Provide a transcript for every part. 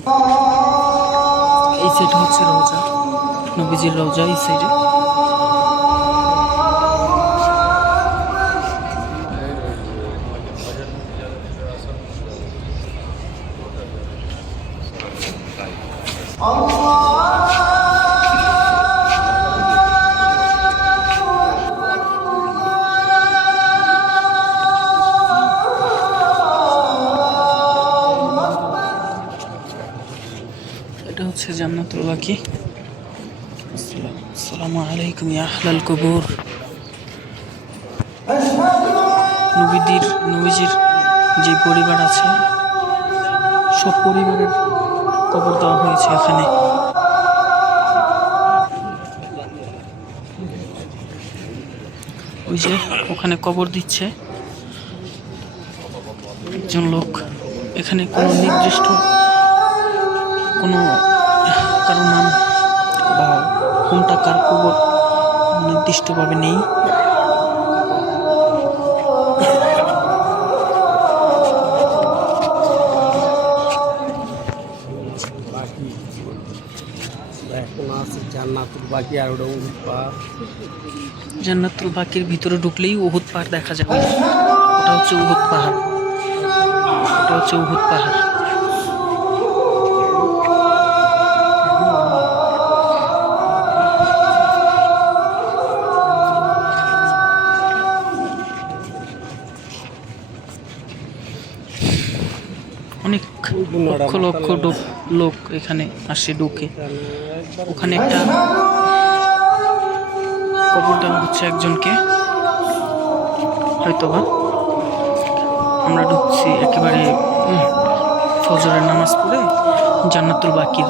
এই সাইড হচ্ছে রোজা নবীজির রোজা এই সাইডে এটা হচ্ছে জান্নাতুল বাকি আসসালামু আলাইকুম ইয়া আহলাল কবুর। নবীদের, নবীজির যে পরিবার আছে, সব পরিবারের কবর দেওয়া হয়েছে এখানে। ওই যে ওখানে কবর দিচ্ছে। একজন লোক। এখানে কোনো নির্দিষ্ট কোনো কারও নাম বা কোনটা কার কবর নির্দিষ্টভাবে নেই। জান্নাতুল বাকির ভিতরে ঢুকলেই উহুদ পাহাড় দেখা যাবে। ওটা হচ্ছে উহুদ পাহাড়। ওটা হচ্ছে উহুদ পাহাড়। অনেক লক্ষ লক্ষ লোক এখানে আসে ঢুকে। ওখানে একটা কবর দেওয়া হচ্ছে একজনকে। হয়তো হয়তোবা আমরা ঢুকছি একেবারে ফজরের নামাজ পড়ে জান্নাতুল বাকির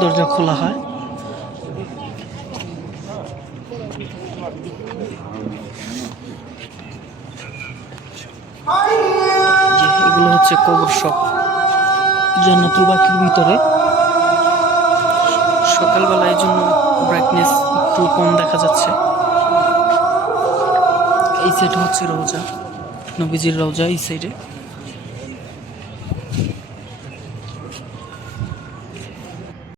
দরজা খোলা হয়। এগুলো হচ্ছে কবর সব। জান্নাতুল বাকির ভিতরে। সকালবেলা এই জন্য ব্রাইটনেস একটু কম দেখা যাচ্ছে। এই সাইড হচ্ছে রোজা নবীজির রোজা এই সাইডে